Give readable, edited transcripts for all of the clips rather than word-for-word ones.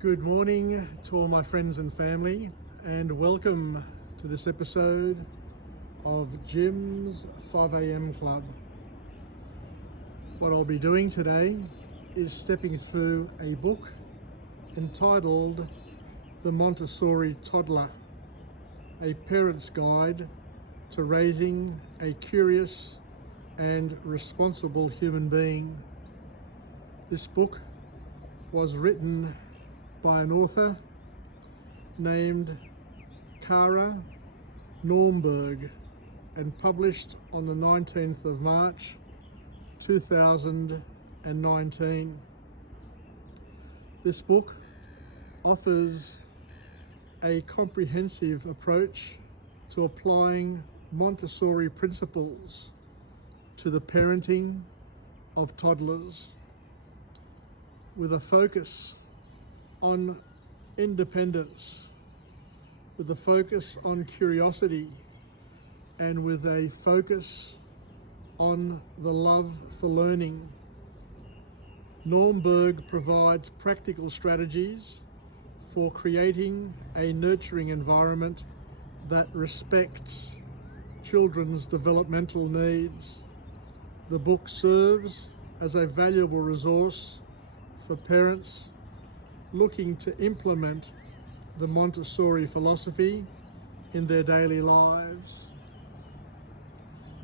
Good morning to all my friends and family, and welcome to this episode of Jim's 5 a.m. Club. What I'll be doing today is stepping through a book entitled The Montessori Toddler, a parent's guide to raising a curious and responsible human being. This book was written by an author named Carla Naumburg and published on the 19th of March 2019. This book offers a comprehensive approach to applying Montessori principles to the parenting of toddlers, with a focus on independence, with a focus on curiosity, and with a focus on the love for learning. Naumburg provides practical strategies for creating a nurturing environment that respects children's developmental needs. The book serves as a valuable resource for parents looking to implement the Montessori philosophy in their daily lives.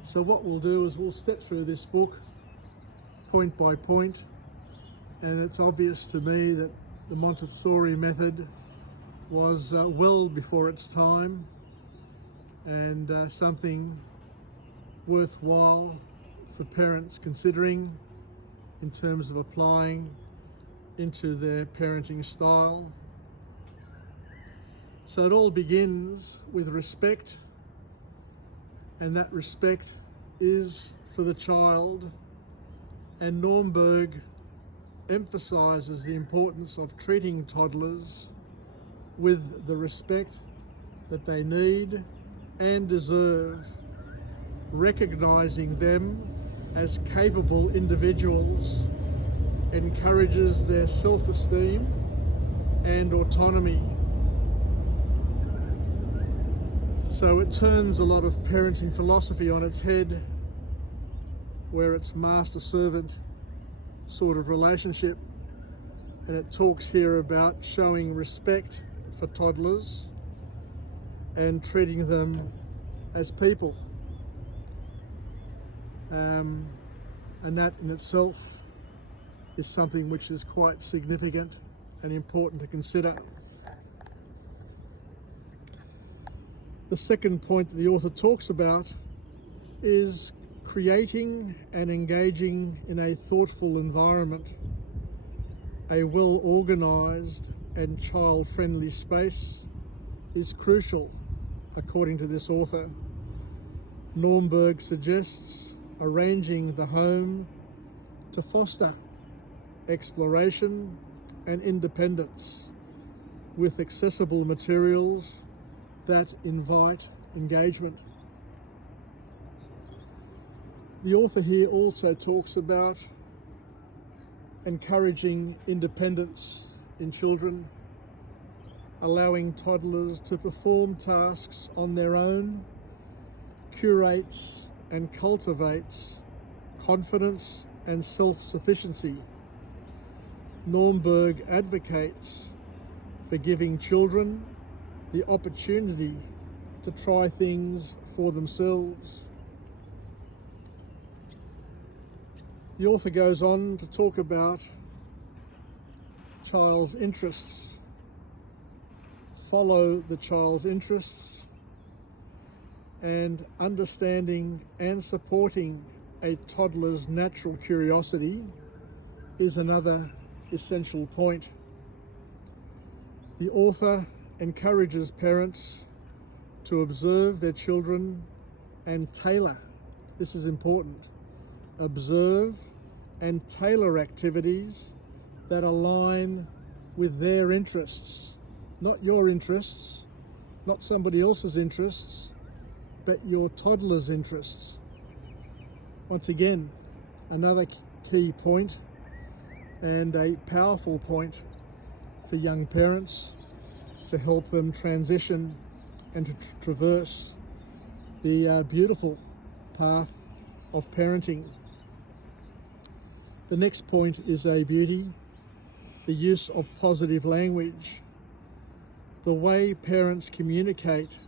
So what we'll do is we'll step through this book point by point, and it's obvious to me that the Montessori method was well before its time, and something worthwhile for parents considering in terms of applying into their parenting style. So it all begins with respect, and that respect is for the child. And Naumburg emphasizes the importance of treating toddlers with the respect that they need and deserve, recognizing them as capable individuals, encourages their self-esteem and autonomy. So it turns a lot of parenting philosophy on its head, where it's master-servant sort of relationship, and it talks here about showing respect for toddlers and treating them as people. And that in itself is something which is quite significant and important to consider. The second point that the author talks about is creating and engaging in a thoughtful environment. A well-organized and child-friendly space is crucial, according to this author. Naumburg suggests arranging the home to foster exploration and independence with accessible materials that invite engagement. The author here also talks about encouraging independence in children, allowing toddlers to perform tasks on their own, curates and cultivates confidence and self-sufficiency. Naumburg advocates for giving children the opportunity to try things for themselves. The author goes on to talk about child's interests. Follow the child's interests, and understanding and supporting a toddler's natural curiosity is another essential point. The author encourages parents to observe their children and tailor. This is important. Observe and tailor activities that align with their interests, not your interests, not somebody else's interests, but your toddler's interests. Once again, another key point and a powerful point for young parents to help them transition and to traverse the beautiful path of parenting. The next point is a beauty, the use of positive language. The way parents communicate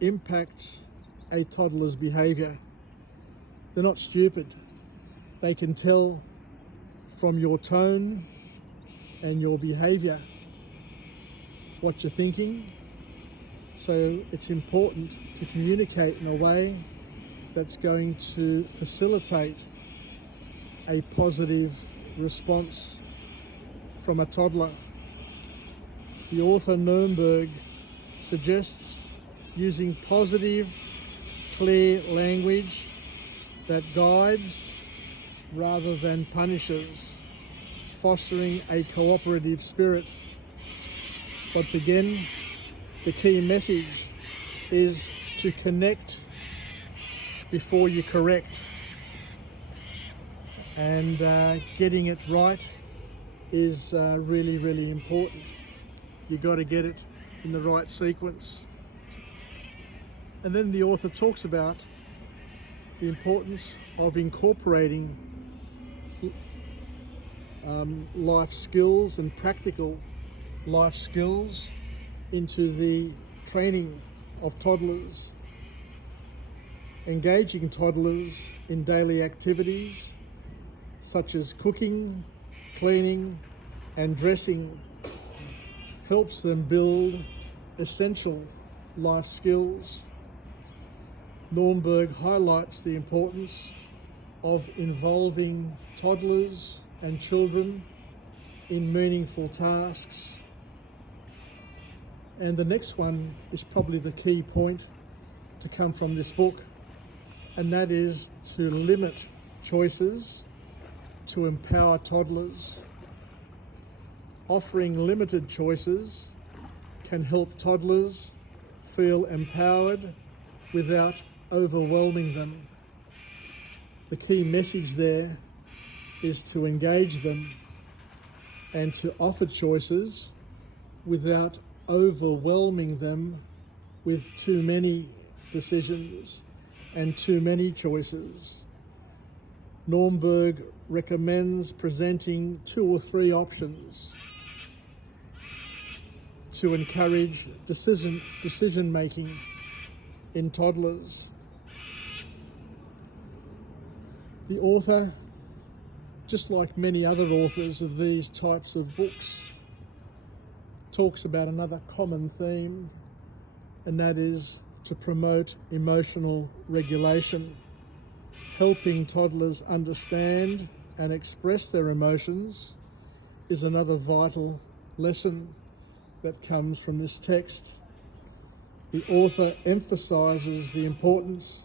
impacts a toddler's behaviour. They're not stupid. They can tell from your tone and your behaviour what you're thinking. So it's important to communicate in a way that's going to facilitate a positive response from a toddler. The author Naumburg suggests using positive, clear language that guides rather than punishes, fostering a cooperative spirit. But again, the key message is to connect before you correct. And getting it right is really, really important. You've got to get it in the right sequence. And then the author talks about the importance of incorporating life skills and practical life skills into the training of toddlers. Engaging toddlers in daily activities such as cooking, cleaning, and dressing helps them build essential life skills. Naumburg highlights the importance of involving toddlers and children in meaningful tasks. And the next one is probably the key point to come from this book, and that is to limit choices to empower toddlers. Offering limited choices can help toddlers feel empowered without overwhelming them. The key message there is to engage them and to offer choices without overwhelming them with too many decisions and too many choices. Naumburg recommends presenting 2 or 3 options to encourage decision making in toddlers. The author, just like many other authors of these types of books, talks about another common theme, and that is to promote emotional regulation. Helping toddlers understand and express their emotions is another vital lesson that comes from this text. The author emphasises the importance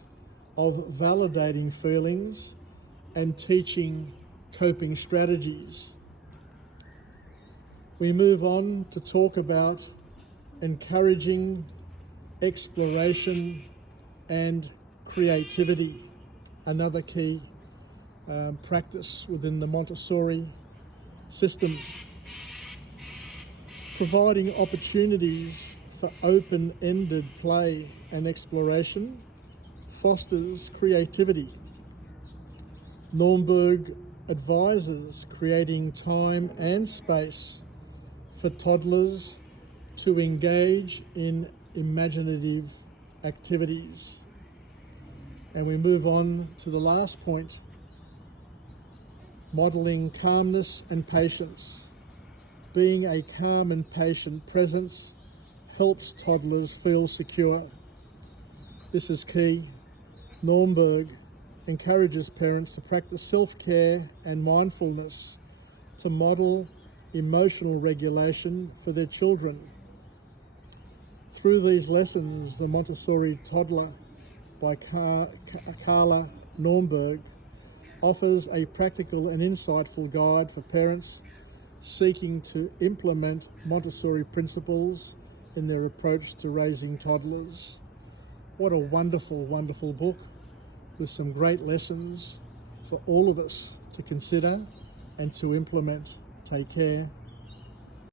of validating feelings and teaching coping strategies. We move on to talk about encouraging exploration and creativity, another key practice within the Montessori system. Providing opportunities for open-ended play and exploration fosters creativity. Naumburg advises creating time and space for toddlers to engage in imaginative activities. And we move on to the last point, modelling calmness and patience. Being a calm and patient presence helps toddlers feel secure. This is key. Naumburg encourages parents to practice self-care and mindfulness to model emotional regulation for their children. Through these lessons, the Montessori Toddler by Carla Naumburg offers a practical and insightful guide for parents seeking to implement Montessori principles in their approach to raising toddlers. What a wonderful, wonderful book with some great lessons for all of us to consider and to implement. Take care.